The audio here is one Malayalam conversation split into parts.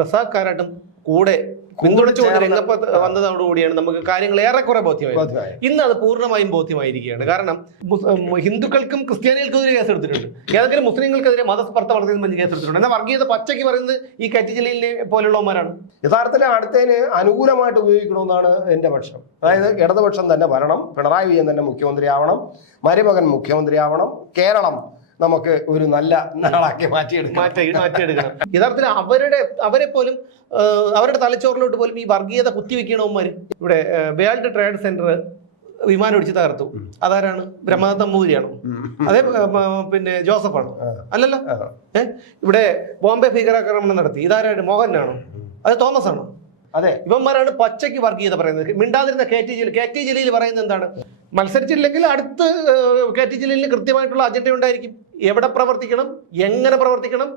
റസാഖ് കാരാട്ടും കൂടെ പിന്തുണച്ചുകൊണ്ട് രംഗത്ത് വന്നതോടുകൂടിയാണ് നമുക്ക് കാര്യങ്ങൾ ഏറെക്കുറെ ബോധ്യമായത്. ബോധ്യമായി. ഇന്ന് അത് പൂർണമായും ബോധ്യമായിരിക്കുകയാണ്. കാരണം ഹിന്ദുക്കൾക്കും ക്രിസ്ത്യാനികൾക്കും ക്രിസ്ത്യാനികൾക്കെതിരെ കേസ് എടുത്തിട്ടുണ്ട് ഏതെങ്കിലും മുസ്ലിങ്ങൾക്കെതിരെ മതസ്പർദ്ധ വളർത്തിയതിന് കേസ് എടുത്തിട്ടുണ്ട് എന്നാൽ വർഗീയത പച്ചയ്ക്ക് പറയുന്നത് ഈ കറ്റി ജില്ലയിലെ പോലുള്ളവന്മാരാണ്. യഥാർത്ഥത്തിൽ അടുത്തതിന് അനുകൂലമായിട്ട് ഉപയോഗിക്കണമെന്നാണ് എന്റെ പക്ഷം. അതായത് ഇടതുപക്ഷം തന്നെ വരണം പിണറായി വിജയൻ തന്നെ മുഖ്യമന്ത്രിയാവണം മരുമകൻ മുഖ്യമന്ത്രിയാവണം കേരളം നമുക്ക് ഒരു നല്ല നാളാക്കി മാറ്റിയെടുക്കാം. മാറ്റി മാറ്റിയെടുക്കണം. യഥാർത്ഥത്തിൽ അവരുടെ അവരെ പോലും അവരുടെ തലച്ചോറിലോട്ട് പോലും ഈ വർഗീയത കുത്തിവെക്കണവന്മാർ ഇവിടെ വേൾഡ് ട്രേഡ് സെന്റർ വിമാനം ഒടിച്ച് തകർത്തു. അതാരാണ്? ബ്രഹ്മദത്ത നമ്പൂതിരിയാണോ അതേ പിന്നെ ജോസഫാണോ അല്ലല്ലോ? ഏ ഇവിടെ ബോംബെ ഭീകരാക്രമണം നടത്തി. ഇതാരാണ്? മോഹനാണോ അത് തോമസ് ആണോ? അതെ. ഇവന്മാരാണ് പച്ചയ്ക്ക് വർഗീയത പറയുന്നത്. മിണ്ടാതിരുന്ന കെ ടി ജില്ല കെ ടി ജില്ലയിൽ പറയുന്നത് എന്താണ്? മത്സരിച്ചില്ലെങ്കിൽ അടുത്ത് കെ ടി ജില്ലയിൽ കൃത്യമായിട്ടുള്ള അജണ്ട ഉണ്ടായിരിക്കും. എവിടെ പ്രവർത്തിക്കണം എങ്ങനെ പ്രവർത്തിക്കണം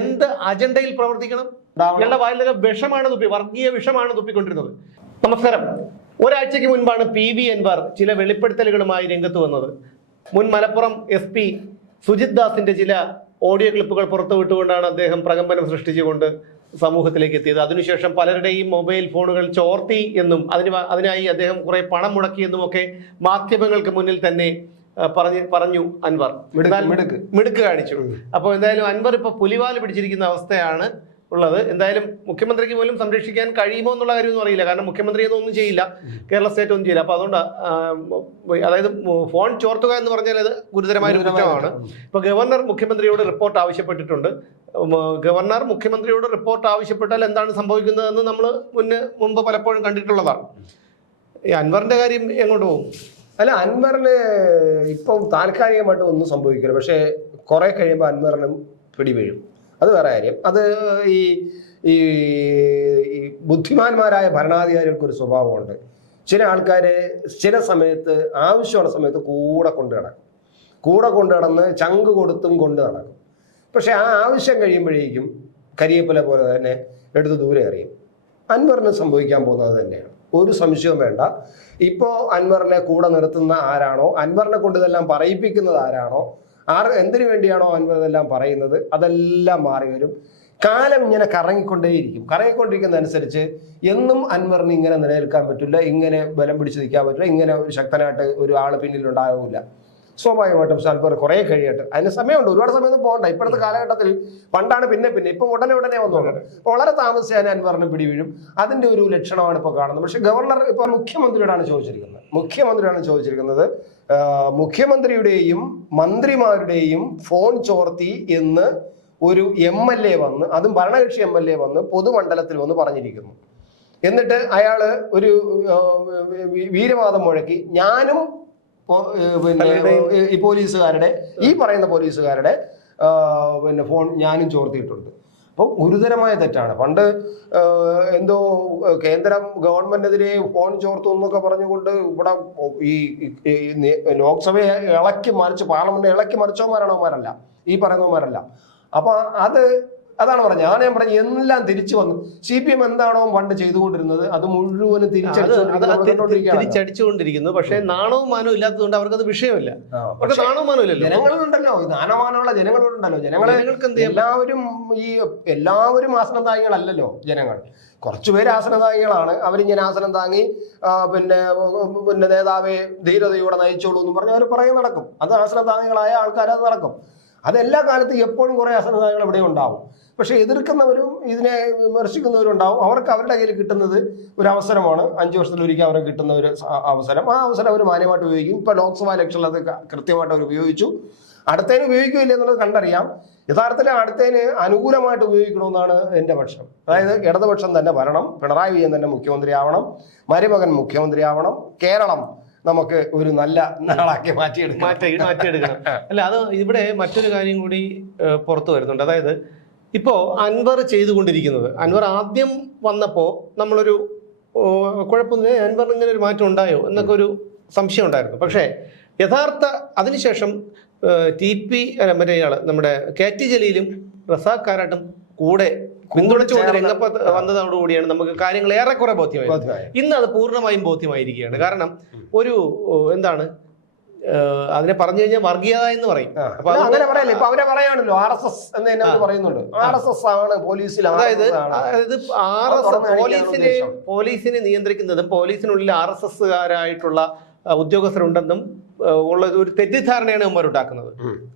എന്ത് അജണ്ടയിൽ പ്രവർത്തിക്കണം? ഇയാളുടെ വായിലൊക്കെ വിഷമാണ് തുപ്പി വർഗീയ വിഷമാണ് തുപ്പിക്കൊണ്ടിരുന്നത്. നമസ്കാരം. ഒരാഴ്ചയ്ക്ക് മുൻപാണ് പി വി എൻവാർ ചില വെളിപ്പെടുത്തലുകളുമായി രംഗത്ത് വന്നത്. മുൻ മലപ്പുറം എസ് പി സുജിത് ദാസിന്റെ ചില ഓഡിയോ ക്ലിപ്പുകൾ പുറത്തുവിട്ടുകൊണ്ടാണ് അദ്ദേഹം പ്രകമ്പനം സൃഷ്ടിച്ചുകൊണ്ട് സമൂഹത്തിലേക്ക് എത്തിയത്. അതിനുശേഷം പലരുടെയും മൊബൈൽ ഫോണുകൾ ചോർത്തി എന്നും അതിന് അതിനായി അദ്ദേഹം കുറെ പണം മുടക്കിയെന്നും ഒക്കെ മാധ്യമങ്ങൾക്ക് മുന്നിൽ തന്നെ പറഞ്ഞു പറഞ്ഞു അൻവർ. മിടുക്ക്, മിടുക്ക്. മിടുക്ക് കാണിച്ചു. അപ്പോൾ എന്തായാലും അൻവർ ഇപ്പൊ പുലിവാൽ പിടിച്ചിരിക്കുന്ന അവസ്ഥയാണ്. ഉള്ളത്. എന്തായാലും മുഖ്യമന്ത്രിക്ക് പോലും സംരക്ഷിക്കാൻ കഴിയുമോ എന്നുള്ള കാര്യമൊന്നും അറിയില്ല. കാരണം മുഖ്യമന്ത്രി ഒന്നും ചെയ്യില്ല. കേരള സ്റ്റേറ്റ് ഒന്നും ചെയ്യില്ല. അപ്പൊ അതുകൊണ്ട് അതായത് ഫോൺ ചോർത്തുക എന്ന് പറഞ്ഞാൽ അത് ഗുരുതരമായ ഒരു കുറ്റമാണ്. ഇപ്പൊ ഗവർണർ മുഖ്യമന്ത്രിയോട് റിപ്പോർട്ട് ആവശ്യപ്പെട്ടിട്ടുണ്ട്. ഗവർണർ മുഖ്യമന്ത്രിയോട് റിപ്പോർട്ട് ആവശ്യപ്പെട്ടാൽ എന്താണ് സംഭവിക്കുന്നതെന്ന് നമ്മൾ മുന്നേ മുമ്പ് പലപ്പോഴും കണ്ടിട്ടുള്ളതാണ്. ഈ അൻവറിന്റെ കാര്യം എങ്ങോട്ട് പോകും? അല്ല അൻവറിന് ഇപ്പം താൽക്കാലികമായിട്ട് ഒന്നും സംഭവിക്കില്ല. പക്ഷേ കുറെ കഴിയുമ്പോൾ അൻവറിനും പിടി വീഴും അത് വേറെ കാര്യം. അത് ഈ ഈ ബുദ്ധിമാന്മാരായ ഭരണാധികാരികൾക്ക് ഒരു സ്വഭാവമുണ്ട്. ചില ആൾക്കാർ ചില സമയത്ത് ആവശ്യമുള്ള സമയത്ത് കൂടെ കൊണ്ട് നടക്കും. കൂടെ കൊണ്ട് നടന്ന് ചങ്ക് കൊടുത്തും കൊണ്ട് നടക്കും. പക്ഷെ ആ ആവശ്യം കഴിയുമ്പോഴേക്കും കരിയപ്പല പോലെ തന്നെ എടുത്ത് ദൂരെ എറിയും. അൻവറിന് സംഭവിക്കാൻ പോകുന്നത് തന്നെയാണ്. ഒരു സംശയവും വേണ്ട. ഇപ്പോൾ അൻവറിനെ കൂടെ നിർത്തുന്ന ആരാണോ അൻവറിനെ കൊണ്ട് ഇതെല്ലാം പറയിപ്പിക്കുന്നത് ആരാണോ ആർ എന്തിനു വേണ്ടിയാണോ അൻവർ ഇതെല്ലാം പറയുന്നത്? അതെല്ലാം മാറി വരും. കാലം ഇങ്ങനെ കറങ്ങിക്കൊണ്ടേയിരിക്കും. അനുസരിച്ച് എന്നും അൻവറിന് ഇങ്ങനെ നിലനിൽക്കാൻ പറ്റില്ല. ഇങ്ങനെ ബലം പിടിച്ച് നിൽക്കാൻ പറ്റില്ല. ഇങ്ങനെ ശക്തനായിട്ട് ഒരു ആൾ പിന്നിലുണ്ടാകില്ല സ്വാഭാവികമായിട്ടും സാൽപ്പർ കുറേ കഴിയട്ടെ. അതിന് സമയമുണ്ട്. ഒരുപാട് സമയമൊന്നും പോകണ്ട. ഇപ്പോഴത്തെ കാലഘട്ടത്തിൽ പണ്ടാണ് പിന്നെ പിന്നെ. ഇപ്പം ഉടനെ ഉടനെ വന്നോളൂ അപ്പോൾ വളരെ താമസിച്ചാൽ അൻവറിന് പിടിവീഴും. അതിന്റെ ഒരു ലക്ഷണമാണ് ഇപ്പോൾ കാണുന്നത്. പക്ഷേ ഗവർണർ ഇപ്പോൾ മുഖ്യമന്ത്രിയോടാണ് ചോദിച്ചിരിക്കുന്നത്. മുഖ്യമന്ത്രിയാണ് ചോദിച്ചിരിക്കുന്നത്. മുഖ്യമന്ത്രിയുടെയും മന്ത്രിമാരുടെയും ഫോൺ ചോർത്തി എന്ന് ഒരു എം എൽ എ വന്ന് അതും ഭരണകക്ഷി എം എൽ എ വന്ന് പൊതുമണ്ഡലത്തിൽ വന്ന് പറഞ്ഞിരിക്കുന്നു. എന്നിട്ട് അയാൾ ഒരു വീരവാദം മുഴക്കി. ഞാനും പിന്നെ ഈ പോലീസുകാരുടെ ഈ പറയുന്ന പോലീസുകാരുടെ പിന്നെ ഫോൺ ഞാനും ചോർത്തിയിട്ടുണ്ട്. അപ്പോൾ ഗുരുതരമായ തെറ്റാണ്. പണ്ട് എന്തോ കേന്ദ്രം ഗവൺമെന്റിനെതിരെ ഫോൺ ചോർത്തു എന്നൊക്കെ പറഞ്ഞുകൊണ്ട് ഇവിടെ ഈ ലോക്സഭയെ ഇളക്കി മറിച്ച് പാർലമെന്റ് ഇളക്കി മറിച്ചവന്മാരാണവന്മാരല്ല ഈ പറയുന്നവന്മാരല്ല. അപ്പൊ അത് അതാണ് പറഞ്ഞത്. അതാണ് ഞാൻ പറഞ്ഞത് എല്ലാം തിരിച്ചു വന്നു. സി പി എം എന്താണോ പണ്ട് ചെയ്തുകൊണ്ടിരുന്നത് അത് മുഴുവനും. തിരിച്ചടിച്ചുകൊണ്ടിരിക്കുന്നു. പക്ഷേ നാണവും മാനവും ഇല്ലാത്തതുകൊണ്ട് അവർക്കത് വിഷയമില്ല. പക്ഷെ നാണവും മാനവും ഇല്ലല്ലോ. ജനങ്ങളുണ്ടല്ലോ. നാണമാനമുള്ള ജനങ്ങളുണ്ടല്ലോ. ജനങ്ങളെ എല്ലാവരും ഈ എല്ലാവരും ആസനദായികളല്ലല്ലോ ജനങ്ങൾ. കുറച്ചുപേര് ആസനദായികളാണ്. അവരിങ്ങനെ ആസനം താങ്ങി പിന്നെ പിന്നെ നേതാവെ ധീരതയോടെ നയിച്ചോളൂ എന്ന് പറഞ്ഞ് അവർ പറയും നടക്കും. അത് ആസനദായികളായ ആൾക്കാർ അത് നടക്കും. അതെല്ലാ കാലത്തും എപ്പോഴും കുറേ ആസനദായികൾ ഇവിടെ ഉണ്ടാവും. പക്ഷെ എതിർക്കുന്നവരും ഇതിനെ വിമർശിക്കുന്നവരും ഉണ്ടാവും അവർക്ക് അവരുടെ കയ്യിൽ കിട്ടുന്നത് ഒരു അവസരമാണ് അഞ്ച് വർഷത്തിലൊരിക്കൽ അവർക്ക് കിട്ടുന്ന ഒരു അവസരം. ആ അവസരം അവർ മാന്യമായിട്ട് ഉപയോഗിക്കും. ഇപ്പൊ ലോക്സഭാ ഇലക്ഷനിൽ അത് കൃത്യമായിട്ട് അവർ ഉപയോഗിച്ചു. അടുത്തതിന് ഉപയോഗിക്കില്ല എന്നുള്ളത് കണ്ടറിയാം. യഥാർത്ഥത്തിൽ അടുത്തതിന് അനുകൂലമായിട്ട് ഉപയോഗിക്കണമെന്നാണ് എന്റെ പക്ഷം. അതായത് ഇടതുപക്ഷം തന്നെ വരണം. പിണറായി വിജയൻ തന്നെ മുഖ്യമന്ത്രിയാവണം. മരുമകൻ മുഖ്യമന്ത്രിയാവണം. കേരളം നമുക്ക് ഒരു നല്ല നാളാക്കി മാറ്റിയെടുക്കാം മാറ്റി മാറ്റിയെടുക്കണം. അല്ല അത് ഇവിടെ മറ്റൊരു കാര്യം കൂടി പുറത്തു വരുന്നുണ്ട്. അതായത് ഇപ്പോ അൻവർ ചെയ്തുകൊണ്ടിരിക്കുന്നത്. അൻവർ ആദ്യം വന്നപ്പോൾ നമ്മളൊരു കുഴപ്പമില്ല അൻവറിന് ഇങ്ങനെ ഒരു മാറ്റം ഉണ്ടായോ എന്നൊക്കെ ഒരു സംശയം ഉണ്ടായിരുന്നു. പക്ഷേ യഥാർത്ഥ അതിനുശേഷം ടി പി മറ്റേ ഇയാൾ നമ്മുടെ കെ ടി ജലീലും റസാഖ് കാരാട്ടും കൂടെ പിന്തുണച്ചുകൊണ്ട് രംഗത്ത് വന്നതോടുകൂടിയാണ് നമുക്ക് കാര്യങ്ങൾ ഏറെക്കുറെ ബോധ്യമായി. ഇന്ന് അത് പൂർണമായും ബോധ്യമായിരിക്കുകയാണ്. കാരണം ഒരു എന്താണ് അതിനെ പറഞ്ഞു കഴിഞ്ഞാൽ വർഗീയത എന്ന് പറയും. അങ്ങനെ പറയല്ലേ. ഇപ്പൊ അവരെ പറയാണല്ലോ ആർ എസ് എസ് എന്ന് തന്നെ പറയുന്നുണ്ട്. ആർ എസ് എസ് ആണ് പോലീസിൽ അതായത് അതായത് ആർ എസ് പോലീസിനെ പോലീസിനെ നിയന്ത്രിക്കുന്നതും പോലീസിനുള്ളിൽ ആർ എസ് എസ്സുകാരായിട്ടുള്ള ഉദ്യോഗസ്ഥരുണ്ടെന്നും ഉള്ള ഒരു തെറ്റിദ്ധാരണയാണ് ഇവന്മാർ ഉണ്ടാക്കുന്നത്.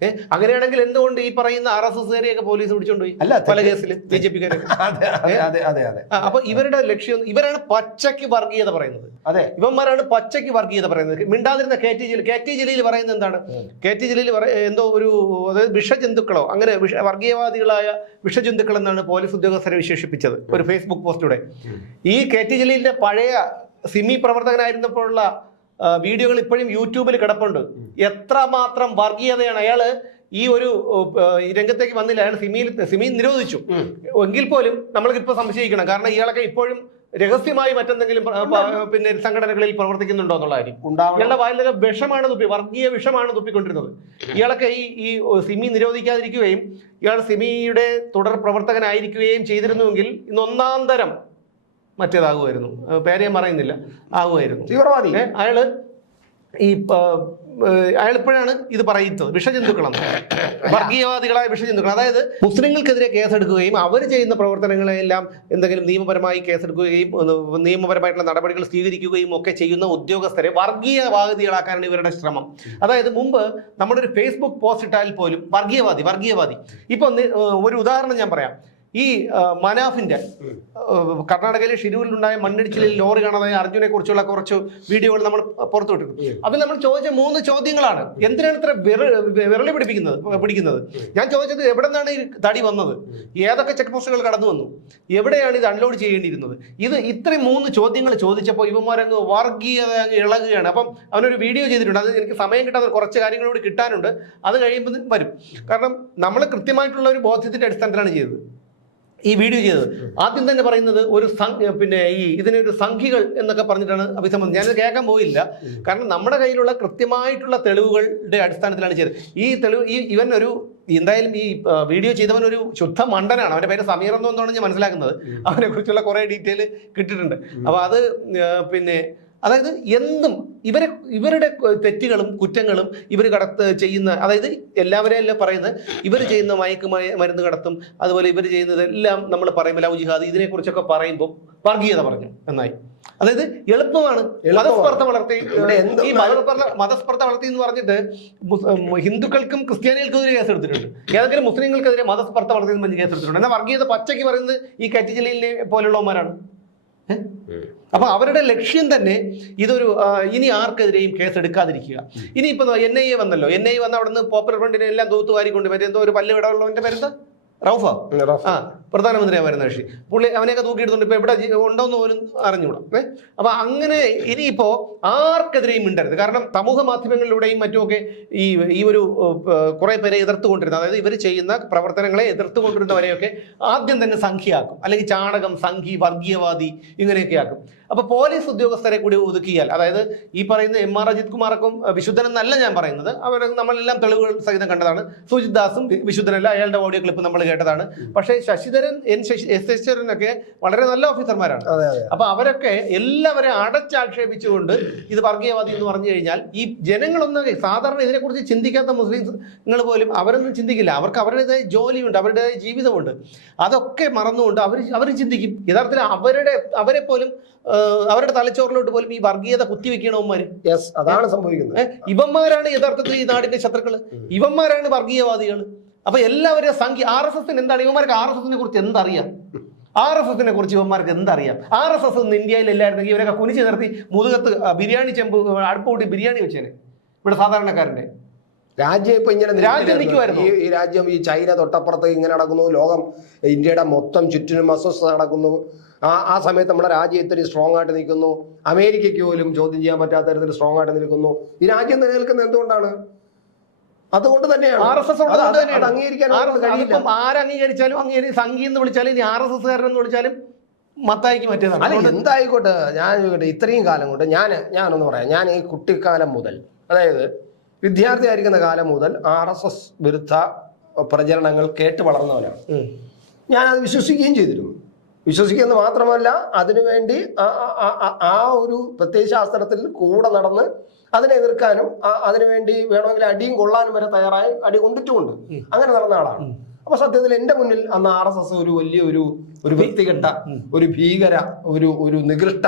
ഏഹ് അങ്ങനെയാണെങ്കിൽ എന്തുകൊണ്ട് ഈ പറയുന്ന ആർ എസ് എസുകാരെയൊക്കെ പോലീസ് പിടിച്ചോണ്ടുപോയി അല്ല, പല കേസിൽ ബി ജെ പിക്കാരെ അപ്പൊ ഇവരുടെ ലക്ഷ്യം ഇവരാണ് പച്ചയ്ക്ക് വർഗീയത പറയുന്നത്. അതെ. ഇവന്മാരാണ് പച്ചയ്ക്ക് വർഗീയത പറയുന്നത്. മിണ്ടാതിരുന്ന കെ ടി ജില്ല കെ ടി ജില്ലയിൽ പറയുന്നത് എന്താണ്. കെ ടി ജില്ലയിൽ എന്തോ ഒരു അതായത് വിഷജന്തുക്കളോ അങ്ങനെ വിഷ വർഗീയവാദികളായ വിഷജന്തുക്കൾ എന്നാണ് പോലീസ് ഉദ്യോഗസ്ഥരെ വിശേഷിപ്പിച്ചത് ഒരു ഫേസ്ബുക്ക് പോസ്റ്റിലൂടെ. ഈ കെ ടി ജില്ലയിലെ പഴയ സിമി പ്രവർത്തകനായിരുന്നപ്പോഴുള്ള വീഡിയോകൾ ഇപ്പോഴും യൂട്യൂബിൽ കിടപ്പുണ്ട്. എത്ര മാത്രം വർഗീയതയാണ്. അയാൾ ഈ ഒരു രംഗത്തേക്ക് വന്നില്ല. അയാൾ സിമിയിൽ സിമി നിരോധിച്ചു. എങ്കിൽ പോലും നമ്മൾക്ക് ഇപ്പൊ സംശയിക്കണം. കാരണം ഇയാളൊക്കെ ഇപ്പോഴും രഹസ്യമായി മറ്റെന്തെങ്കിലും പിന്നെ സംഘടനകളിൽ പ്രവർത്തിക്കുന്നുണ്ടോ എന്നുള്ള കാര്യം. ഇയാളുടെ വായിലെ വിഷമാണ് തുപ്പി വർഗീയ വിഷമാണ് തുപ്പിക്കൊണ്ടിരുന്നത്. ഇയാളൊക്കെ ഈ ഈ സിമി നിരോധിക്കാതിരിക്കുകയും ഇയാൾ സിമിയുടെ തുടർ പ്രവർത്തകനായിരിക്കുകയും ചെയ്തിരുന്നുവെങ്കിൽ ഇന്ന് ഒന്നാം തരം മറ്റേതാകുമായിരുന്നു. പേര് ഞാൻ പറയുന്നില്ല. ആകുമായിരുന്നു. തീവ്രവാദി. അയാൾ ഈ അയാൾ ഇപ്പോഴാണ് ഇത് പറയുന്നത്. വിഷജന്തുക്കളെന്ന്. വർഗീയവാദികളായ വിഷജന്തുക്കൾ. അതായത് മുസ്ലിങ്ങൾക്കെതിരെ കേസെടുക്കുകയും അവർ ചെയ്യുന്ന പ്രവർത്തനങ്ങളെല്ലാം എന്തെങ്കിലും നിയമപരമായി കേസെടുക്കുകയും നിയമപരമായിട്ടുള്ള നടപടികൾ സ്വീകരിക്കുകയും ഒക്കെ ചെയ്യുന്ന ഉദ്യോഗസ്ഥരെ വർഗീയവാദികളാക്കാനാണ് ഇവരുടെ ശ്രമം. അതായത് മുമ്പ് നമ്മുടെ ഒരു ഫേസ്ബുക്ക് പോസ്റ്റ് ഇട്ടാൽ പോലും വർഗീയവാദി വർഗീയവാദി. ഇപ്പൊ ഒരു ഉദാഹരണം ഞാൻ പറയാം. ഈ മനാഫിന്റെ കർണാടകയിലെ ഷിരൂരിലുണ്ടായ മണ്ണിടിച്ചിലിൽ ലോറി കാണാതായ അർജുനെ കുറിച്ചുള്ള കുറച്ച് വീഡിയോകൾ നമ്മൾ പുറത്തുവിട്ടിട്ടുണ്ട് അതിൽ നമ്മൾ ചോദിച്ച മൂന്ന് ചോദ്യങ്ങളാണ്. എന്തിനാണ് ഇത്ര വിരളി പിടിപ്പിക്കുന്നത് പിടിക്കുന്നത്? ഞാൻ ചോദിച്ചത് എവിടെ നിന്നാണ് ഈ തടി വന്നത്? ഏതൊക്കെ ചെക്ക് പോസ്റ്റുകൾ കടന്നു വന്നു? എവിടെയാണ് ഇത് അൺലോഡ് ചെയ്യേണ്ടിയിരുന്നത്? ഇത് ഇത്രയും മൂന്ന് ചോദ്യങ്ങൾ ചോദിച്ചപ്പോൾ ഇവന്മാരങ്ങ് വർഗീയത അങ്ങ് ഇളകുകയാണ്. അപ്പം അവനൊരു വീഡിയോ ചെയ്തിട്ടുണ്ട്. അത് എനിക്ക് സമയം കിട്ടാതെ കുറച്ച് കാര്യങ്ങളോട് കിട്ടാനുണ്ട്. അത് കഴിയുമ്പോൾ വരും. കാരണം നമ്മൾ കൃത്യമായിട്ടുള്ള ഒരു ബോധ്യത്തിന്റെ അടിസ്ഥാനത്തിലാണ് ചെയ്തത്. ഈ വീഡിയോ ചെയ്തത്. ആദ്യം തന്നെ പറയുന്നത് ഒരു പിന്നെ ഈ ഇതിനെ ഒരു സംഖികൾ എന്നൊക്കെ പറഞ്ഞിട്ടാണ് അഭിസംബന്ധം ഞാനത് കേൾക്കാൻ പോയില്ല. കാരണം നമ്മുടെ കയ്യിലുള്ള കൃത്യമായിട്ടുള്ള തെളിവുകളുടെ അടിസ്ഥാനത്തിലാണ് ചെയ്തത്. ഈ തെളിവ് ഈ ഇവൻ ഒരു എന്തായാലും ഈ വീഡിയോ ചെയ്തവൻ ഒരു ശുദ്ധ മണ്ടനാണ്. അവന്റെ പേര് സമീർ എന്നോ എന്നാണ് ഞാൻ മനസ്സിലാക്കുന്നത്. അവനെ കുറിച്ചുള്ള കുറെ ഡീറ്റെയിൽ കിട്ടിയിട്ടുണ്ട്. അപ്പൊ അത് പിന്നെ അതായത് എന്തും ഇവരെ ഇവരുടെ തെറ്റുകളും കുറ്റങ്ങളും ഇവർ കടത്ത് ചെയ്യുന്ന അതായത് എല്ലാവരെയും അല്ല പറയുന്നത് ഇവർ ചെയ്യുന്ന മയക്ക് മരുന്ന് കടത്തും അതുപോലെ ഇവർ ചെയ്യുന്നതെല്ലാം നമ്മൾ പറയുമ്പോൾ ലവ് ജിഹാദ് ഇതിനെക്കുറിച്ചൊക്കെ പറയുമ്പോൾ വർഗീയത പറഞ്ഞു എന്നായി. അതായത് എളുപ്പമാണ്. മതസ്പർദ്ധ വളർത്തി ഈ മതസ്പർദ്ധ മതസ്പർദ്ധ വളർത്തി എന്ന് പറഞ്ഞിട്ട് ഹിന്ദുക്കൾക്കും ക്രിസ്ത്യാനികൾക്കെതിരെ കേസ് എടുത്തിട്ടുണ്ട് ഏതെങ്കിലും മുസ്ലിങ്ങൾക്കെതിരെ മതസ്പർദ്ധ വളർത്തി എന്ന് പറഞ്ഞ് കേസ് എടുത്തിട്ടുണ്ട് എന്നാൽ വർഗീയത പച്ചയ്ക്ക് പറയുന്നത് ഈ കറ്റി ജില്ലയിലെ പോലുള്ളവന്മാരാണ്. അപ്പൊ അവരുടെ ലക്ഷ്യം തന്നെ ഇതൊരു ഇനി ആർക്കെതിരെയും കേസ് എടുക്കാതിരിക്കുക ഇനി ഇപ്പൊ എൻ ഐ എ വന്നല്ലോ. എൻ ഐ എ വന്ന അവിടുന്ന് പോപ്പുലർ ഫ്രണ്ടിനെ എല്ലാം തൂത്തുവാരിക്കൊണ്ട് മറ്റേ എന്തോ ഒരു പല്ല് വിടവുള്ളവന്റെ പേരെന്താ? റൌഫ? ആ പ്രധാനമന്ത്രിയാവുന്ന കക്ഷി. പുള്ളി അവനെയൊക്കെ തൂക്കിയിടുന്നുണ്ട് ഇപ്പൊ എവിടെ ഉണ്ടോന്ന് പോലും അറിഞ്ഞുകൂടാ. ഏ? അപ്പൊ അങ്ങനെ ഇനിയിപ്പോ ആർക്കെതിരെയും മിണ്ടരുത്. കാരണം സമൂഹ മാധ്യമങ്ങളിലൂടെയും മറ്റുമൊക്കെ ഈ ഈ ഒരു കുറെ പേരെ എതിർത്തുകൊണ്ടിരുന്ന അതായത് ഇവർ ചെയ്യുന്ന പ്രവർത്തനങ്ങളെ എതിർത്തുകൊണ്ടിരുന്നവരെയൊക്കെ ആദ്യം തന്നെ സംഖ്യയാക്കും. അല്ലെങ്കിൽ ചാണകം സംഖി വർഗീയവാദി ഇങ്ങനെയൊക്കെ ആക്കും. അപ്പൊ പോലീസ് ഉദ്യോഗസ്ഥരെ കൂടി ഒതുക്കിയാൽ അതായത് ഈ പറയുന്ന എം ആർ അജിത് കുമാർക്കും വിശുദ്ധനെന്നല്ല ഞാൻ പറയുന്നത് അവർ നമ്മളെല്ലാം തെളിവുകൾ സഹിതം കണ്ടതാണ്. സുജിത് ദാസും വിശുദ്ധനല്ല അയാളുടെ ഓഡിയോ ക്ലിപ്പ് നമ്മൾ കേട്ടതാണ് പക്ഷേ ശശിധരൻ എൻ ശശി എസ് ശശിധരനൊക്കെ വളരെ നല്ല ഓഫീസർമാരാണ്. അപ്പൊ അവരൊക്കെ എല്ലാവരെയും അടച്ചാക്ഷേപിച്ചുകൊണ്ട് ഇത് വർഗീയവാദി എന്ന് പറഞ്ഞു കഴിഞ്ഞാൽ ഈ ജനങ്ങളൊന്നും സാധാരണ ഇതിനെക്കുറിച്ച് ചിന്തിക്കാത്ത മുസ്ലിംങ്ങൾ പോലും അവരൊന്നും ചിന്തിക്കില്ല. അവർക്ക് അവരുടേതായ ജോലിയുണ്ട് അവരുടേതായ ജീവിതമുണ്ട്. അതൊക്കെ മറന്നുകൊണ്ട് അവർ അവർ ചിന്തിക്കും. യഥാർത്ഥത്തിൽ അവരുടെ അവരെ പോലും അവരുടെ തലച്ചോറിലോട്ട് പോലും ഈ വർഗീയത കുത്തിവെക്കണവന്മാര് യെസ് അതാണ് സംഭവിക്കുന്നത്. ഇവന്മാരാണ് യഥാർത്ഥത്തിൽ ഈ നാടിന്റെ ശത്രുക്കൾ ഇവന്മാരാണ് വർഗീയവാദികൾ അപ്പൊ എല്ലാവരും സംഖ്യ ആർ എസ് എസിന് എന്താണ്? ഇവന്മാർക്ക് ആർ എസ് എസിനെ കുറിച്ച് എന്തറിയാം? ആർ എസ് എസിനെ കുറിച്ച് ഇവന്മാർക്ക് എന്തറിയാം? ആർ എസ് എസ് ഇന്ന് ഇന്ത്യയിലില്ലായിരുന്നെങ്കിൽ ഇവരൊക്കെ കുനിച്ച് നിർത്തി മുതുകത്ത് ബിരിയാണി ചെമ്പ് അടുപ്പ് കൂട്ടി ബിരിയാണി വെച്ചേനെ. ഇവിടെ സാധാരണക്കാരന്റെ രാജ്യം ഇപ്പൊ ഇങ്ങനെ രാജ്യം. നിൽക്കുമായിരുന്നു. ഈ ഈ രാജ്യം ഈ ചൈന തൊട്ടപ്പുറത്ത് ഇങ്ങനെ നടക്കുന്നു. ലോകം ഇന്ത്യയുടെ മൊത്തം ചുറ്റിനും അസ്വസ്ഥത നടക്കുന്നു. ആ ആ സമയത്ത് നമ്മുടെ രാജ്യം ഇത്തിരി സ്ട്രോങ് ആയിട്ട് നിൽക്കുന്നു. അമേരിക്കയ്ക്ക് പോലും ചോദ്യം ചെയ്യാൻ പറ്റാത്ത തരത്തിൽ സ്ട്രോങ് ആയിട്ട് നിൽക്കുന്നു. ഈ രാജ്യം നിലനിൽക്കുന്നത് എന്തുകൊണ്ടാണ്? അതുകൊണ്ട് തന്നെയാണ്. ആർ എസ് എസ് അത് അംഗീകരിക്കാൻ ആരംഗീകരിച്ചാലും സംഘി എന്ന് വിളിച്ചാലും ഇനി ആർ എസ് എസ് എന്ന് വിളിച്ചാലും മത്തായിക്ക് മറ്റേതാണ് അല്ല എന്തായിക്കോട്ടെ ഞാൻ ഇത്രയും കാലം കൊണ്ട് ഞാൻ ഞാനൊന്ന് പറയാം. ഞാൻ ഈ കുട്ടിക്കാലം മുതൽ അതായത് വിദ്യാർത്ഥി ആയിരിക്കുന്ന കാലം മുതൽ ആർ എസ് എസ് വിരുദ്ധ പ്രചരണങ്ങൾ കേട്ട് വളർന്നവനാണ് ഞാൻ ഞാനത് വിശ്വസിക്കുകയും ചെയ്തിരുന്നു. വിശ്വസിക്കുന്നത് മാത്രമല്ല അതിനുവേണ്ടി ആ- ഒരു പ്രത്യയശാസ്ത്രത്തിൽ കൂടെ നടന്ന് അതിനെ എതിർക്കാനും അതിനുവേണ്ടി വേണമെങ്കിൽ അടിയും കൊള്ളാനും വരെ തയ്യാറായി അടി കൊണ്ടിട്ടുമുണ്ട്. അങ്ങനെ നടന്ന ആളാണ്. അപ്പൊ സത്യത്തിൽ എന്റെ മുന്നിൽ അന്ന് ആർ എസ് എസ് ഒരു വലിയ ഒരു ഒരു വൃത്തികെട്ട ഉം. ഒരു ഭീകര ഒരു ഒരു നികൃഷ്ട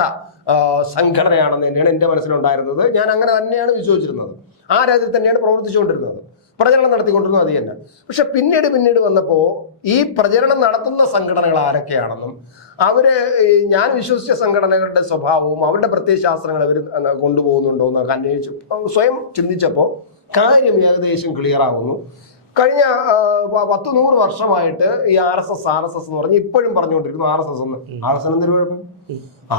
സംഘടനയാണെന്ന് തന്നെയാണ് എന്റെ മനസ്സിലുണ്ടായിരുന്നത്. ഞാൻ അങ്ങനെ തന്നെയാണ് വിശ്വസിച്ചിരുന്നത്. ആ രാജ്യത്ത് തന്നെയാണ് പ്രവർത്തിച്ചുകൊണ്ടിരുന്നത്. പ്രചരണം നടത്തിക്കൊണ്ടിരുന്നു അത് തന്നെ. പക്ഷെ പിന്നീട് പിന്നീട് വന്നപ്പോൾ ഈ പ്രചരണം നടത്തുന്ന സംഘടനകൾ ആരൊക്കെയാണെന്നും അവർ ഞാൻ വിശ്വസിച്ച സംഘടനകളുടെ സ്വഭാവവും അവരുടെ പ്രത്യയശാസ്ത്രങ്ങൾ അവർ കൊണ്ടുപോകുന്നുണ്ടോ എന്നൊക്കെ അന്വേഷിച്ചു സ്വയം ചിന്തിച്ചപ്പോൾ കാര്യം ഏകദേശം ക്ലിയർ ആവുന്നു. കഴിഞ്ഞ പത്ത് നൂറ് വർഷമായിട്ട് ഈ R S S R S S എന്ന് പറഞ്ഞ് ഇപ്പോഴും പറഞ്ഞുകൊണ്ടിരിക്കുന്നു ആർ എസ് എസ് എന്ന്. ആർ എസ് എന്തൊരു കുഴപ്പം?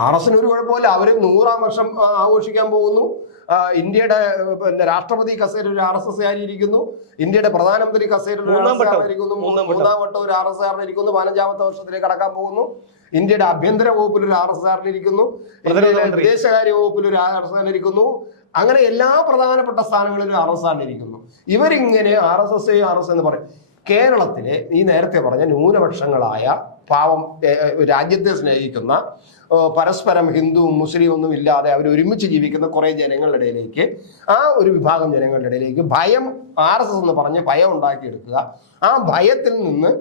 ആർ എസിന് ഒരു കുഴപ്പമില്ല. അവർ നൂറാം വർഷം ആഘോഷിക്കാൻ പോകുന്നു. ഇന്ത്യയുടെ പിന്നെ രാഷ്ട്രപതി കസേര ഒരു ആർ എസ് എസ് ഇരിക്കുന്നു ഇന്ത്യയുടെ പ്രധാനമന്ത്രി കസേര ഒരു. ആയിരിക്കുന്നു. മൂന്നാം വട്ടം. ഒരു ആർ എസ് ആറിന് ഇരിക്കുന്നു. പതിനഞ്ചാമത്തെ വർഷത്തിലേക്ക് കടക്കാൻ പോകുന്നു. ഇന്ത്യയുടെ ആഭ്യന്തര വകുപ്പിൽ ഒരു ആർ എസ് പ്രധാനമന്ത്രി. വിദേശകാര്യ വകുപ്പിൽ ഒരു ആർ എസ് ആറിന് ഇരിക്കുന്നു. അങ്ങനെ എല്ലാ പ്രധാനപ്പെട്ട സ്ഥാനങ്ങളിലും ആർ എസ് ആണ് ഇരിക്കുന്നു ഇവരിങ്ങനെ R S S R S എന്ന് പറയും. കേരളത്തിലെ ഈ നേരത്തെ പറഞ്ഞ ന്യൂനപക്ഷങ്ങളായ പാവം രാജ്യത്തെ സ്നേഹിക്കുന്ന പരസ്പരം ഹിന്ദുവും മുസ്ലിം ഒന്നും ഇല്ലാതെ അവർ ഒരുമിച്ച് ജീവിക്കുന്ന കുറേ ജനങ്ങളുടെ ഇടയിലേക്ക് ആ ഒരു വിഭാഗം ജനങ്ങളുടെ ഇടയിലേക്ക് ഭയം ആർ എസ് എസ് എന്ന് പറഞ്ഞ് ഭയം ഉണ്ടാക്കിയെടുക്കുക. ആ ഭയത്തിൽ നിന്ന്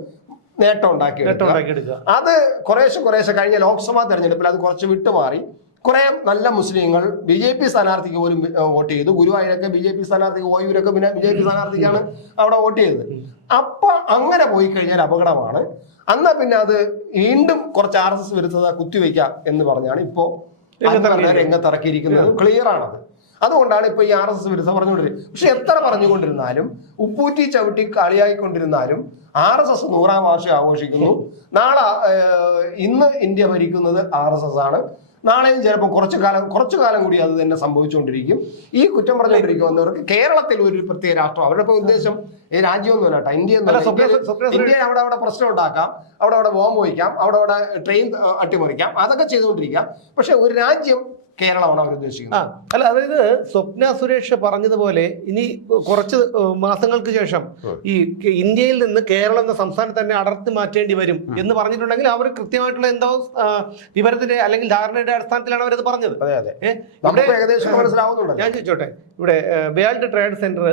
നേട്ടം ഉണ്ടാക്കിയെടുക്കുക. അത് കുറേശ്ശെ കുറേശ്ശെ കഴിഞ്ഞ ലോക്സഭാ തെരഞ്ഞെടുപ്പിൽ അത് കുറച്ച് വിട്ടുമാറി. കുറെ നല്ല മുസ്ലിങ്ങൾ ബി ജെ പി സ്ഥാനാർത്ഥിക്ക് പോലും വോട്ട് ചെയ്തു. ഗുരുവായൂരൊക്കെ ബി ജെ പി സ്ഥാനാർത്ഥിക്ക് ഓയൂരൊക്കെ പിന്നെ ബി ജെ പി സ്ഥാനാർത്ഥിക്കാണ് അവിടെ വോട്ട് ചെയ്തത്. അപ്പൊ അങ്ങനെ പോയി കഴിഞ്ഞാൽ അപകടമാണ്. അന്നാ പിന്നെ അത് വീണ്ടും കുറച്ച് ആർ എസ് എസ് വരുത്തത് കുത്തിവെക്കാം എന്ന് പറഞ്ഞാണ് ഇപ്പോ. രംഗത്തിറക്കിയിരിക്കുന്നത്. ക്ലിയർ ആണത് അതുകൊണ്ടാണ് ഇപ്പൊ ഈ ആർ എസ് എസ് വിരുദ്ധ പറഞ്ഞുകൊണ്ടിരിക്കുന്നത് പക്ഷെ എത്ര പറഞ്ഞുകൊണ്ടിരുന്നാലും ഉപ്പൂറ്റി ചവിട്ടി കളിയായിക്കൊണ്ടിരുന്നാലും ആർ എസ് എസ് നൂറാം വാർഷികം ആഘോഷിക്കുന്നു. നാളെ ഇന്ന് ഇന്ത്യ ഭരിക്കുന്നത് ആർ എസ് എസ് ആണ്. നാളെയും ചിലപ്പോൾ കുറച്ചു കാലം കുറച്ചു കാലം കൂടി അത് തന്നെ സംഭവിച്ചുകൊണ്ടിരിക്കും. ഈ കുറ്റം പറഞ്ഞുകൊണ്ടിരിക്കുന്നവർക്ക് കേരളത്തിൽ ഒരു പ്രത്യേക രാഷ്ട്രം. അവരുടെ ഉദ്ദേശം ഈ രാജ്യമൊന്നും അല്ല ഇന്ത്യ ഇന്ത്യ അവിടെ അവിടെ പ്രശ്നം ഉണ്ടാക്കാം അവിടെ അവിടെ ബോംബ് വയ്ക്കാം അവിടെ അവിടെ ട്രെയിൻ അട്ടിമറിക്കാം അതൊക്കെ ചെയ്തുകൊണ്ടിരിക്കാം. പക്ഷെ ഒരു രാജ്യം കേരളമാണ് അവർ ആ ഉദ്ദേശിക്കുന്നത് അല്ല അതായത് സ്വപ്ന സുരേഷ് പറഞ്ഞതുപോലെ ഇനി കുറച്ച് മാസങ്ങൾക്ക് ശേഷം ഈ ഇന്ത്യയിൽ നിന്ന് കേരളം എന്ന സംസ്ഥാനത്ത് തന്നെ അടർത്തി മാറ്റേണ്ടി വരും എന്ന് പറഞ്ഞിട്ടുണ്ടെങ്കിൽ അവർ കൃത്യമായിട്ടുള്ള എന്തോ വിവരത്തിന്റെ അല്ലെങ്കിൽ ധാരണയുടെ അടിസ്ഥാനത്തിലാണ് അവരത് പറഞ്ഞത്. അതെ അതെ. ഇവിടെ ഏകദേശം മനസ്സിലാവുന്നുണ്ട് ഞാൻ ചോദിച്ചോട്ടെ ഇവിടെ വേൾഡ് ട്രേഡ് സെന്റർ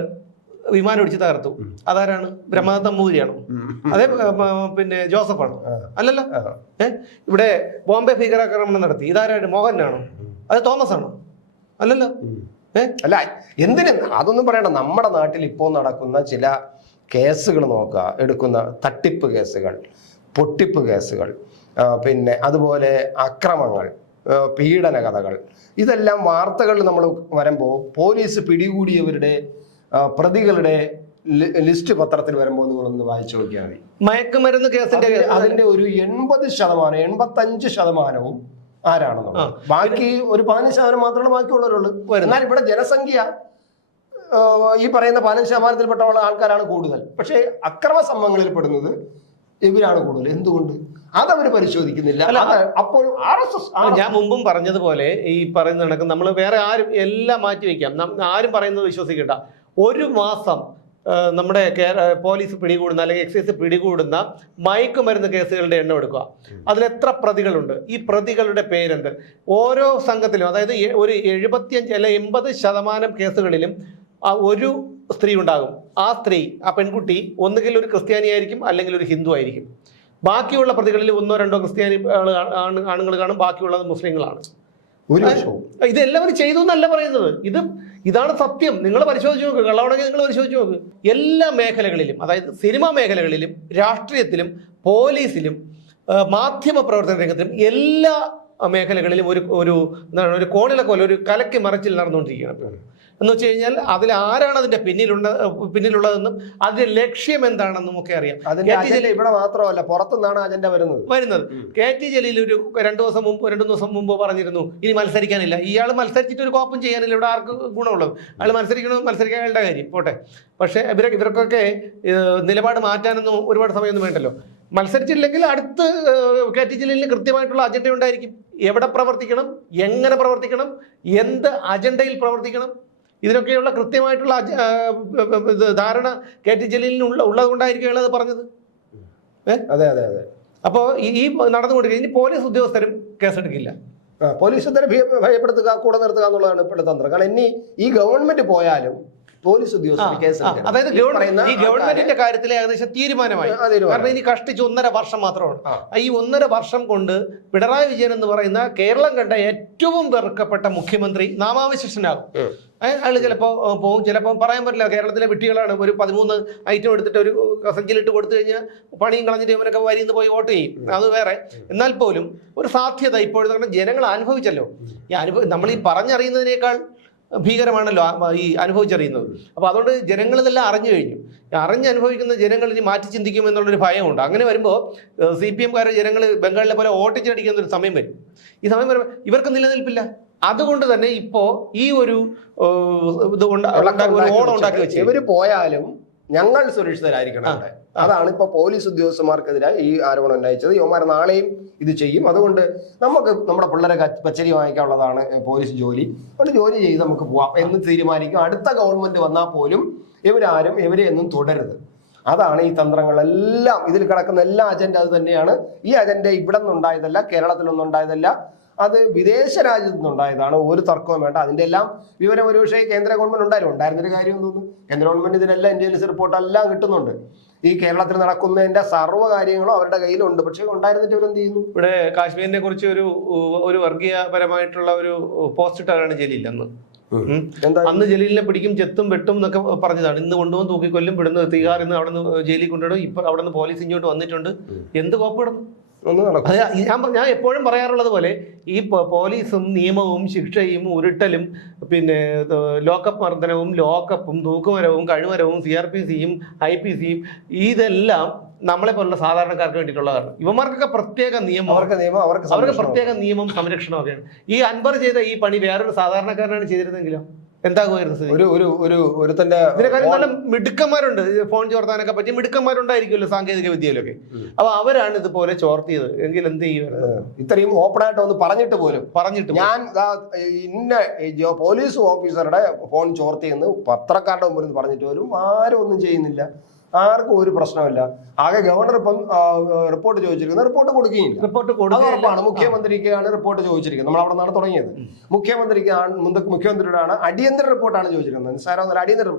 വിമാനം ഇടിച്ച് തകർത്തു. അതാരാണ്? ബ്രഹ്മദത്ത മൂരിയാണ് അതെ പിന്നെ ജോസഫാണ്. അല്ലല്ലോ? ഏഹ് ഇവിടെ ബോംബെ ഭീകരാക്രമണം നടത്തി. ഇതാരാണ്? മോഹനാണോ അത് തോമസ് ആണോ അല്ലല്ലോ ഏഹ് അല്ല എന്തിന്? അതൊന്നും പറയണ്ട. നമ്മുടെ നാട്ടിൽ ഇപ്പോൾ നടക്കുന്ന ചില കേസുകൾ നോക്കുക. എടുക്കുന്ന തട്ടിപ്പ് കേസുകൾ പൊട്ടിപ്പ് കേസുകൾ പിന്നെ അതുപോലെ അക്രമങ്ങൾ പീഡന കഥകൾ. ഇതെല്ലാം വാർത്തകളിൽ നമ്മൾ വരുമ്പോൾ പോലീസ് പിടികൂടിയവരുടെ പ്രതികളുടെ ലിസ്റ്റ് പത്രത്തിൽ വരുമ്പോൾ നിങ്ങളൊന്ന് വായിച്ചു നോക്കിയാൽ മതി. മയക്കുമരുന്ന് കേസിന്റെ അതിന്റെ ഒരു എൺപത് ശതമാനം എൺപത്തഞ്ച് ശതമാനവും ആരാണെന്നുള്ളത്. ബാക്കി ഒരു പതിനഞ്ച് ശതമാനം മാത്രമേ ബാക്കിയുള്ളവരുള്ളൂ. എന്നാൽ ഇവിടെ ജനസംഖ്യ ഈ പറയുന്ന പതിനഞ്ച് ശതമാനത്തിൽപ്പെട്ട ആൾക്കാരാണ് കൂടുതൽ. പക്ഷേ അക്രമ സംഭവങ്ങളിൽ പെടുന്നത് ഇവരാണ് കൂടുതൽ. എന്തുകൊണ്ട്? അതവർ പരിശോധിക്കുന്നില്ല. അപ്പോൾ ആർ എസ് എസ് ഞാൻ മുമ്പും പറഞ്ഞതുപോലെ ഈ പറയുന്ന കണക്ക് നമ്മൾ വേറെ ആരും എല്ലാം മാറ്റി വെക്കാം ആരും പറയുന്നത് വിശ്വസിക്കണ്ട. ഒരു മാസം നമ്മുടെ പോലീസ് പിടികൂടുന്ന അല്ലെങ്കിൽ എക്സൈസ് പിടികൂടുന്ന മയക്കുമരുന്ന് കേസുകളുടെ എണ്ണം എടുക്കുക. അതിലെത്ര പ്രതികളുണ്ട്? ഈ പ്രതികളുടെ പേരെന്ത്? ഓരോ സംഘത്തിലും അതായത് ഒരു എഴുപത്തിയഞ്ച് അല്ലെ എൺപത് ശതമാനം കേസുകളിലും ഒരു സ്ത്രീ ഉണ്ടാകും. ആ സ്ത്രീ ആ പെൺകുട്ടി ഒന്നുകിൽ ഒരു ക്രിസ്ത്യാനിയായിരിക്കും അല്ലെങ്കിൽ ഒരു ഹിന്ദു ആയിരിക്കും. ബാക്കിയുള്ള പ്രതികളിൽ ഒന്നോ രണ്ടോ ക്രിസ്ത്യാനി ആണുങ്ങൾ കാണും ബാക്കിയുള്ളത് മുസ്ലിങ്ങളാണ്. ഇത് എല്ലാവരും ചെയ്തു എന്നല്ല പറയുന്നത്. ഇത് ഇതാണ് സത്യം. നിങ്ങൾ പരിശോധിച്ച് നോക്ക്. കള്ളവടങ്ങി നിങ്ങൾ പരിശോധിച്ച് നോക്ക്. എല്ലാ മേഖലകളിലും അതായത് സിനിമാ മേഖലകളിലും രാഷ്ട്രീയത്തിലും പോലീസിലും മാധ്യമ പ്രവർത്തന രംഗത്തിലും എല്ലാ മേഖലകളിലും ഒരു ഒരു എന്താണ് ഒരു കോണിലെ കോല ഒരു കലക്കി മറച്ചിൽ നടന്നുകൊണ്ടിരിക്കുകയാണ്. എന്ന് വെച്ച് കഴിഞ്ഞാൽ അതിൽ ആരാണ് അതിന്റെ പിന്നിലുള്ള പിന്നിലുള്ളതെന്നും അതിന്റെ ലക്ഷ്യം എന്താണെന്നും ഒക്കെ അറിയാം. ഇവിടെ മാത്രമല്ല പുറത്തുനിന്നാണ് അജണ്ട വരുന്നത്. വരുന്നത്. കെ ടി ജലീൽ ഒരു രണ്ടു ദിവസം മുമ്പ് രണ്ടു ദിവസം മുമ്പ് പറഞ്ഞിരുന്നു ഇനി മത്സരിക്കാനില്ല. ഇയാൾ മത്സരിച്ചിട്ട് ഒരു കോപ്പും ചെയ്യാനില്ല. ഇവിടെ ആർക്ക് ഗുണമുള്ളത്? അയാൾ മത്സരിക്കണം? മത്സരിക്കാൻ അയാളുടെ കാര്യം. പോട്ടെ. പക്ഷേ ഇവരെ ഇവർക്കൊക്കെ നിലപാട് മാറ്റാനൊന്നും ഒരുപാട് സമയമൊന്നും വേണ്ടല്ലോ. മത്സരിച്ചില്ലെങ്കിൽ അടുത്ത് കെ ടി ജലീലിന് കൃത്യമായിട്ടുള്ള അജണ്ട ഉണ്ടായിരിക്കും എവിടെ പ്രവർത്തിക്കണം? എങ്ങനെ പ്രവർത്തിക്കണം? എന്ത് അജണ്ടയിൽ പ്രവർത്തിക്കണം? ഇതിനൊക്കെയുള്ള കൃത്യമായിട്ടുള്ള ധാരണ കെ ടി ജലീലിന് ഉള്ള ഉള്ളത് കൊണ്ടായിരിക്കും അയാൾ അത് പറഞ്ഞത്? അതെ അതെ അതെ. അപ്പോൾ ഈ ഈ നടന്നുകൊണ്ടിരിക്കുന്ന ഇനി പോലീസ് ഉദ്യോഗസ്ഥരും കേസെടുക്കില്ല പോലീസ് തന്നെ ഭയപ്പെടുത്തുക കൂടെ നിർത്തുക എന്നുള്ളതാണ് ഇപ്പോഴത്തെ തന്ത്രം. കാരണം ഇനി ഈ ഗവൺമെന്റ് പോയാലും പോലീസ് ഉദ്യോഗസ്ഥന്റെ ഉദ്യോഗസ്ഥർ കേസ്. അതായത് ഈ ഗവൺമെന്റിന്റെ കാര്യത്തിൽ ഏകദേശം തീരുമാനമായി. കാരണം ഇനി കഷ്ടിച്ച് ഒന്നര വർഷം മാത്രമാണ്. ഈ ഒന്നര വർഷം കൊണ്ട് പിണറായി വിജയൻ എന്ന് പറയുന്ന കേരളം കണ്ട ഏറ്റവും വെറുക്കപ്പെട്ട മുഖ്യമന്ത്രി നാമാവശിഷ്ടനാകും. അയാൾ ചിലപ്പോൾ പോകും ചിലപ്പോൾ പറയാൻ പറ്റില്ല. കേരളത്തിലെ വിട്ടികളാണ് ഒരു പതിമൂന്ന് ഐറ്റം എടുത്തിട്ട് ഒരു കസഞ്ചിലിട്ട് കൊടുത്തു കഴിഞ്ഞാൽ പണിയും കളഞ്ഞിട്ട് ഇവരൊക്കെ വരിന്ന് പോയി വോട്ട് ചെയ്യും. അത് വേറെ. എന്നാൽ പോലും ഒരു സാധ്യത ഇപ്പോഴത്തെ കാരണം ജനങ്ങൾ അനുഭവിച്ചല്ലോ. ഈ അനുഭവം നമ്മൾ ഈ പറഞ്ഞറിയുന്നതിനേക്കാൾ ഭീകരമാണല്ലോ ഈ അനുഭവിച്ചറിയുന്നത്. അപ്പോൾ അതുകൊണ്ട് ജനങ്ങൾ ഇതെല്ലാം അറിഞ്ഞു കഴിഞ്ഞു. അറിഞ്ഞ് അനുഭവിക്കുന്ന ജനങ്ങൾ ഇനി മാറ്റി ചിന്തിക്കും എന്നുള്ളൊരു ഭയമുണ്ട്. അങ്ങനെ വരുമ്പോൾ സി പി എംകാരെ ജനങ്ങൾ ബംഗാളിലെ പോലെ ഓട്ടിച്ചടിക്കുന്ന ഒരു സമയം വരും. ഈ സമയം വരുമ്പോൾ ഇവർക്ക് നിലനിൽപ്പില്ല. അതുകൊണ്ട് തന്നെ ഇപ്പോ ഈ ഒരു ഇത് ഓണം ഉണ്ടാക്കി വെച്ചു ഇവർ പോയാലും ഞങ്ങൾ സുരക്ഷിതരായിരിക്കണം അവിടെ. അതാണ് ഇപ്പൊ പോലീസ് ഉദ്യോഗസ്ഥന്മാർക്കെതിരെ ഈ ആരോപണം ഉണ്ടായിച്ചത് യുവമാർ നാളെയും ഇത് ചെയ്യും. അതുകൊണ്ട് നമുക്ക് നമ്മുടെ പിള്ളേരെ പച്ചരി വാങ്ങിക്കാനുള്ളതാണ് പോലീസ് ജോലി. അതുകൊണ്ട് ജോലി ചെയ്ത് നമുക്ക് പോവാം എന്ന് തീരുമാനിക്കും. അടുത്ത ഗവൺമെന്റ് വന്നാൽ പോലും ഇവരാരും ഇവരെ ഒന്നും തുടരുത്. അതാണ് ഈ തന്ത്രങ്ങളെല്ലാം ഇതിൽ കിടക്കുന്ന എല്ലാ അജണ്ട അത് തന്നെയാണ്. ഈ അജണ്ട ഇവിടെ നിന്നുണ്ടായതല്ല കേരളത്തിൽ നിന്നുണ്ടായതല്ല അത് വിദേശ രാജ്യത്തു നിന്നുണ്ടായതാണ്. ഒരു തർക്കവും വേണ്ട. അതിന്റെ എല്ലാം വിവരം ഒരുപക്ഷെ കേന്ദ്ര ഗവൺമെന്റ് ഉണ്ടായിരുന്നു ഉണ്ടായിരുന്നൊരു കാര്യം തോന്നുന്നു. കേന്ദ്ര ഗവൺമെന്റ് ഇതിനെല്ലാം ഇന്റലിജൻസ് റിപ്പോർട്ട് എല്ലാം കിട്ടുന്നുണ്ട്. ഈ കേരളത്തിൽ നടക്കുന്നതിന്റെ സർവ കാര്യങ്ങളും അവരുടെ കയ്യിലുണ്ട്. പക്ഷേ ഉണ്ടായിരുന്നിട്ട് ഇവരെന്ത് ചെയ്യുന്നു? ഇവിടെ കാശ്മീരിനെ കുറിച്ച് ഒരു ഒരു വർഗീയപരമായിട്ടുള്ള ഒരു പോസ്റ്റ് ഇട്ടാണ് ജലീൽ അന്ന്. അന്ന് ജലീലിനെ പിടിക്കും ചെത്തും വെട്ടും എന്നൊക്കെ പറഞ്ഞതാണ്. ഇന്ന് കൊണ്ടുവന്ന് തൂക്കിക്കൊല്ലും ഇവിടുന്ന് തീഹാർ ഇന്ന് അവിടെ നിന്ന് ജയിലിൽ കൊണ്ടുവിടും. ഇപ്പൊ അവിടെ നിന്ന് പോലീസ് ഇങ്ങോട്ട് വന്നിട്ടുണ്ട്. എന്ത് കോപ്പിടുന്നു ഞാൻ ഞാൻ എപ്പോഴും പറയാറുള്ളത് പോലെ ഈ പോലീസും നിയമവും ശിക്ഷയും ഉരുട്ടലും പിന്നെ ലോക്കപ്പ് മർദ്ദനവും ലോക്കപ്പും തൂക്കുമരവും കഴുമരവും സി ആർ പി സിയും ഐ പി സിയും ഇതെല്ലാം നമ്മളെ പോലുള്ള സാധാരണക്കാർക്ക് വേണ്ടിയിട്ടുള്ളതാണ്. ഇവന്മാർക്കൊക്കെ പ്രത്യേക നിയമം. അവർക്ക് നിയമം അവർക്ക് അവർക്ക് പ്രത്യേക നിയമം സംരക്ഷണമൊക്കെയാണ്. ഈ അൻവർ ചെയ്ത ഈ പണി വേറൊരു സാധാരണക്കാരനാണ് ചെയ്തിരുന്നെങ്കിലോ? എന്താകുമായിരുന്നു സ്ഥിതി ഒരു ഒരു ഒരു ഒരുത്തന്റെ ഇതിനെക്കാളും നല്ല മിടുക്കന്മാരുണ്ട്. ഫോൺ ചോർത്താനൊക്കെ പറ്റിയ മിടുക്കന്മാരുണ്ടായിരിക്കുമല്ലോ സാങ്കേതിക വിദ്യയിലൊക്കെ. അപ്പൊ അവരാണ് ഇതുപോലെ ചോർത്തിയത്. എങ്കിൽ എന്ത് ചെയ്യുമായിരുന്നു ഇത്രയും ഓപ്പൺ ആയിട്ട് ഒന്ന് പറഞ്ഞിട്ട് പോലും. പറഞ്ഞിട്ട് ഞാൻ ഇന്ന പോലീസ് ഓഫീസറുടെ ഫോൺ ചോർത്തിയെന്ന് പത്രക്കാരുടെ മുമ്പിൽ പറഞ്ഞിട്ട് പോലും ആരും ഒന്നും ചെയ്യുന്നില്ല. ആർക്കും ഒരു പ്രശ്നമില്ല ആകെ ഗവർണർ ഇപ്പം റിപ്പോർട്ട് ചോദിച്ചിരിക്കുന്നത് റിപ്പോർട്ട് കൊടുക്കുകയില്ല. റിപ്പോർട്ട് കൊടുക്കുകയാണ് മുഖ്യമന്ത്രിക്കാണ് റിപ്പോർട്ട് ചോദിച്ചിരിക്കുന്നത്. നമ്മൾ അവിടെ നിന്നാണ് തുടങ്ങിയത്. മുഖ്യമന്ത്രിക്കാണ് മുന്ത- മുഖ്യമന്ത്രിയോടാണ് അടിയന്തര റിപ്പോർട്ടാണ് ചോദിച്ചിരിക്കുന്നത്. നിസ്സാരം അടിയന്തര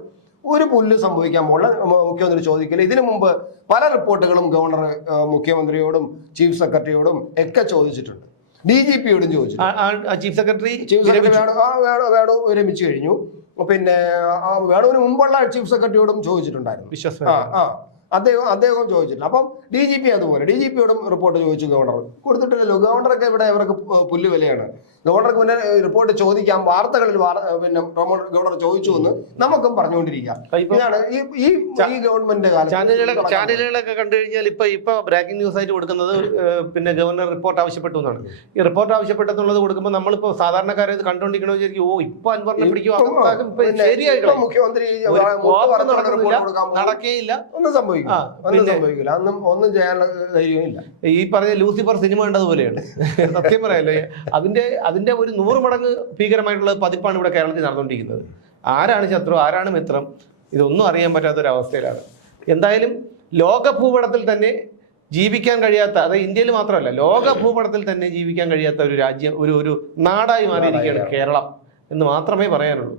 ഒരു പുല്ല് സംഭവിക്കാൻ പോലെ മുഖ്യമന്ത്രി ചോദിക്കില്ല. ഇതിനു മുമ്പ് പല റിപ്പോർട്ടുകളും ഗവർണർ മുഖ്യമന്ത്രിയോടും ചീഫ് സെക്രട്ടറിയോടും ഒക്കെ ചോദിച്ചിട്ടുണ്ട്. ഡി ജി പിയോടും ചോദിച്ചു? ചീഫ് സെക്രട്ടറി ചീഫ് സെക്രട്ടറി വേണോ? ആ വേണോ വേണോ വിരമിച്ചു കഴിഞ്ഞു. പിന്നെ ആ വേണുവിന് മുമ്പുള്ള ചീഫ് സെക്രട്ടറിയോടും ചോദിച്ചിട്ടുണ്ടായിരുന്നു. വിശ്വസ ആ അദ്ദേഹം അദ്ദേഹം ചോദിച്ചിട്ടില്ല അപ്പം ഡി ജി പി അതുപോലെ ഡി ജി പിയോടും റിപ്പോർട്ട് ചോദിച്ചു ഗവർണർ. കൊടുത്തിട്ടില്ലല്ലോ ഗവർണറൊക്കെ ഇവിടെ ഇവർക്ക് പുല്ല് വിലയാണ് ഗവർണർക്ക് പിന്നെ റിപ്പോർട്ട് ചോദിക്കാം വാർത്തകളിൽ പിന്നെ ഗവർണർ ചോദിച്ചു എന്ന് നമുക്കും പറഞ്ഞുകൊണ്ടിരിക്കാം. ഇതാണ് ഈ ഈ ഗവൺമെന്റ് ചാനലുകളൊക്കെ കണ്ടു കഴിഞ്ഞാൽ ഇപ്പൊ ഇപ്പൊ ബ്രേക്കിംഗ് ന്യൂസ് ആയിട്ട് കൊടുക്കുന്നത് പിന്നെ ഗവർണർ റിപ്പോർട്ട് ആവശ്യപ്പെട്ടു എന്നാണ്. ഈ റിപ്പോർട്ട് ആവശ്യപ്പെട്ടെന്നുള്ളത് കൊടുക്കുമ്പോൾ നമ്മളിപ്പോ സാധാരണക്കാരെ ഇത് കണ്ടുകൊണ്ടിരിക്കണമെന്ന് വിചാരിക്കും ഓ ഇപ്പൊ അൻപറിനെ പിടിക്കും ശരിയായിട്ട് മുഖ്യമന്ത്രി ഒന്നും സംഭവിക്കില്ല. ഒന്നും സംഭവിക്കില്ല. ഒന്നും ചെയ്യാനുള്ള ഈ പറഞ്ഞ ലൂസിഫർ സിനിമ കണ്ടതുപോലെയാണ്. സത്യം പറയല്ലേ അതിന്റെ അതിന്റെ ഒരു നൂറ് മടങ്ങ് ഭീകരമായിട്ടുള്ള പതിപ്പാണ് ഇവിടെ കേരളത്തിൽ നടന്നുകൊണ്ടിരിക്കുന്നത്. ആരാണ് ശത്രു? ആരാണ് മിത്രം? ഇതൊന്നും അറിയാൻ പറ്റാത്ത ഒരു അവസ്ഥയിലാണ് എന്തായാലും ലോക ഭൂപടത്തിൽ തന്നെ ജീവിക്കാൻ കഴിയാത്ത അത് ഇന്ത്യയിൽ മാത്രമല്ല ലോക ഭൂപടത്തിൽ തന്നെ ജീവിക്കാൻ കഴിയാത്ത ഒരു രാജ്യം ഒരു ഒരു നാടായി മാറിയിരിക്കുകയാണ് കേരളം എന്ന് മാത്രമേ പറയാനുള്ളൂ.